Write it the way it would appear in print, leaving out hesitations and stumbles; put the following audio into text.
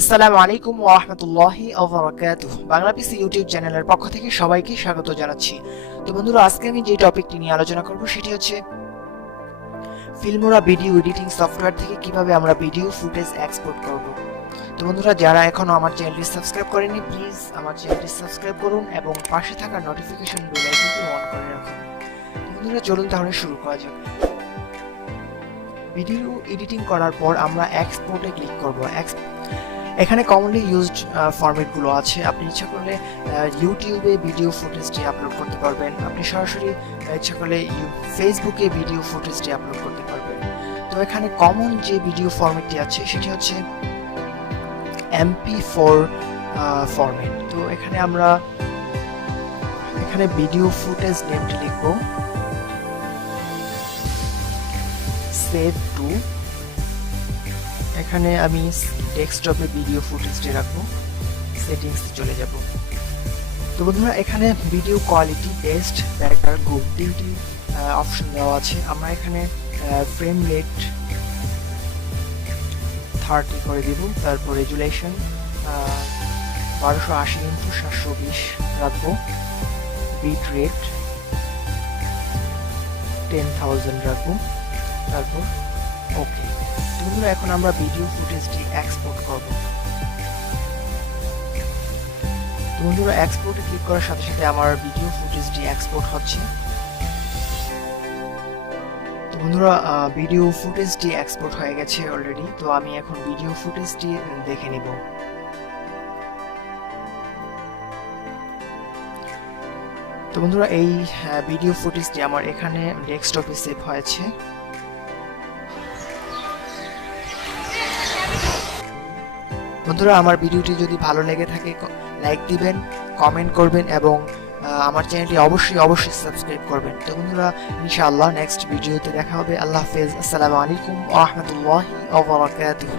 আসসালামু আলাইকুম ওয়া রাহমাতুল্লাহি ওয়া বারাকাতুহু। বাংলা পিসি ইউটিউব চ্যানেলের পক্ষ থেকে সবাইকে স্বাগত জানাচ্ছি। তো বন্ধুরা, আজকে আমি যে টপিকটি নিয়ে আলোচনা করব সেটি হচ্ছে ফিল্মোরা ভিডিও এডিটিং সফটওয়্যার থেকে কিভাবে আমরা ভিডিও ফুটেজ এক্সপোর্ট করব। তো বন্ধুরা, যারা এখনো আমার চ্যানেলটি সাবস্ক্রাইব করেনি, প্লিজ আমার চ্যানেলটি সাবস্ক্রাইব করুন এবং পাশে থাকা নোটিফিকেশন বেল আইকনটি অন করে রাখুন। তো বন্ধুরা, চলুন তাহলে শুরু করা যাক। ভিডিও এডিটিং করার পর আমরা এক্সপোর্টে ক্লিক করব। এখানে কমনলি ইউজড ফরম্যাটগুলো আছে। আপনি ইচ্ছা করলে ইউটিউবে ভিডিও ফুটেজটি আপলোড করতে পারবেন, আপনি সরাসরি ইচ্ছা করলে ফেসবুকে ভিডিও ফুটেজটি আপলোড করতে পারবেন। তো এখানে কমন যে ভিডিও ফরম্যাটটি আছে সেটি হচ্ছে MP4 ফরম্যাট। তো এখানে ভিডিও ফুটেজ নেমটি লিখব সেভ টু। এখানে আমি ডেস্কটপে ভিডিও ফুটেজটি রাখবো, সেটিংসে চলে যাব। তো বন্ধুরা, এখানে video quality, best, better, good তিনটি অপশন দেওয়া আছে। আমরা এখানে ফ্রেম রেট 30 করে দিব, তারপর রেজুলেশন 1280x720 রাখবো, বিট রেট 10,000 রাখবো, তারপর ওকে। বন্ধুরা, এখন আমরা ভিডিও ফুটেজটি এক্সপোর্ট করব। বন্ধুরা, এক্সপোর্টে ক্লিক করার সাথে সাথে আমার ভিডিও ফুটেজটি এক্সপোর্ট হচ্ছে। তো বন্ধুরা, ভিডিও ফুটেজটি এক্সপোর্ট হয়ে গেছে অলরেডি। তো আমি এখন ভিডিও ফুটেজটি দেখে নিব। তো বন্ধুরা, এই ভিডিও ফুটেজটি আমার এখানে ডেস্কটপে সেভ হয়েছে। বন্ধুরা, আমার ভিডিওটি যদি ভালো লেগে থাকে লাইক দিবেন, কমেন্ট করবেন এবং আমার চ্যানেলটি অবশ্যই সাবস্ক্রাইব করবেন। তো বন্ধুরা, ইনশাআল্লাহ নেক্সট ভিডিওতে দেখা হবে। আল্লাহ হাফেজ। আসসালামু আলাইকুম ওয়া রাহমাতুল্লাহি ওয়া বারাকাতুহু।